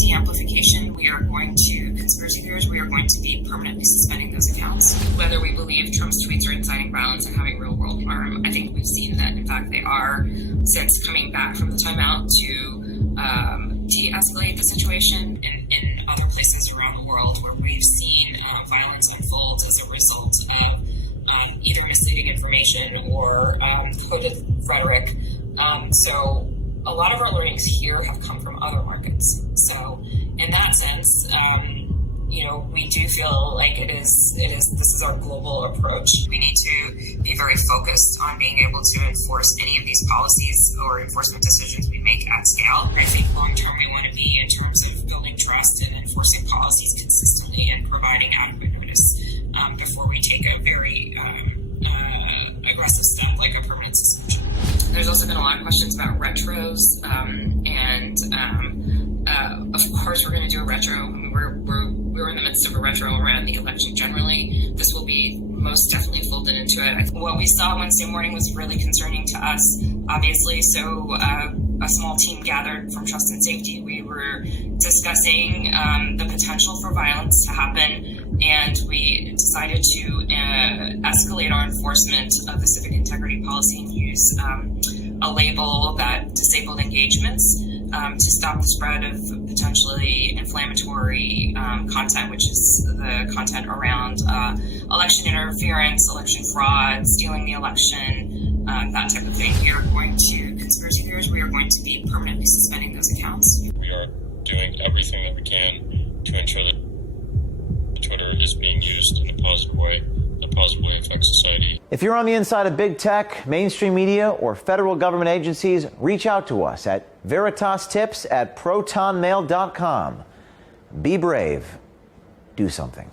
de-amplification, conspiracy theories, we are going to be permanently suspending those accounts. Whether we believe Trump's tweets are inciting violence and having real world harm, I think we've seen that, in fact, they are, since coming back from the timeout to de-escalate the situation in other places around the world where we've seen violence unfold as a result of either misleading information or coded rhetoric. So a lot of our learnings here have come from other markets. So in that sense, we do feel like this is our global approach. We need to be very focused on being able to enforce any of these policies or enforcement decisions we make at scale. I think long term we want to be in terms of building trust and enforcing policies consistently and providing adequate notice before we take a very aggressive step like a permanent suspension. There's also been a lot of questions about retros, of course we're going to do a retro. I mean, we're in the midst of a retro around the election generally. This will be most definitely folded into it. What we saw Wednesday morning was really concerning to us, obviously. So a small team gathered from Trust and Safety. We were discussing the potential for violence to happen, and we decided to escalate our enforcement of the civic integrity policy and use a label that disabled engagements to stop the spread of potentially inflammatory content, which is the content around election interference, election fraud, stealing the election, that type of thing. Conspiracy theories, we are going to be permanently suspending those accounts. We are doing everything that we can to ensure that Twitter is being used in a positive way that positively affects society. If you're on the inside of big tech, mainstream media, or federal government agencies, reach out to us at VeritasTips@protonmail.com. Be brave. Do something.